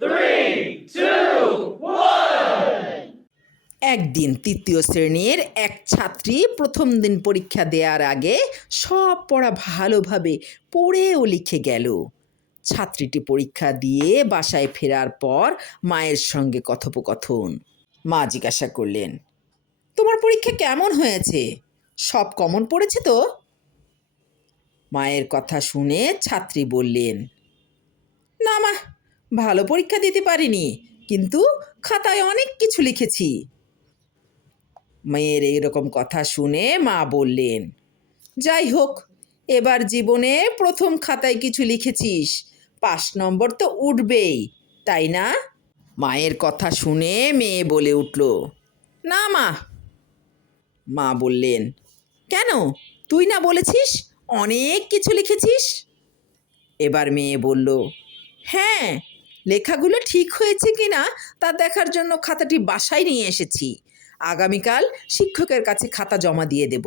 3, 2, 1. একদিন তৃতীয় শ্রেণীর এক ছাত্রী প্রথম দিন পরীক্ষা দেওয়ার আগে সব পড়া ভালোভাবে পড়ে ও লিখে গেল। ছাত্রীটি পরীক্ষা দিয়ে বাসায় ফেরার পর মায়ের সঙ্গে কথোপকথন। মা জিজ্ঞাসা করলেন, তোমার পরীক্ষা কেমন হয়েছে? সব কমন পড়েছে তো? মায়ের কথা শুনে ছাত্রী বললেন, না মা, ভালো পরীক্ষা দিতে পারিনি, কিন্তু খাতায় অনেক কিছু লিখেছি। মেয়ের এইরকম কথা শুনে মা বললেন, যাই হোক, এবার জীবনে প্রথম খাতায় কিছু লিখেছিস, 5 নম্বর তো উঠবেই, তাই না? মায়ের কথা শুনে মেয়ে বলে উঠল, না মা। মা বললেন, কেন? তুই না বলেছিস অনেক কিছু লিখেছিস? এবার মেয়ে বলল, হ্যাঁ, লেখাগুলো ঠিক হয়েছে কিনা তা দেখার জন্য খাতাটি বাসায় নিয়ে এসেছি। আগামীকাল শিক্ষকের কাছে খাতা জমা দিয়ে দেব।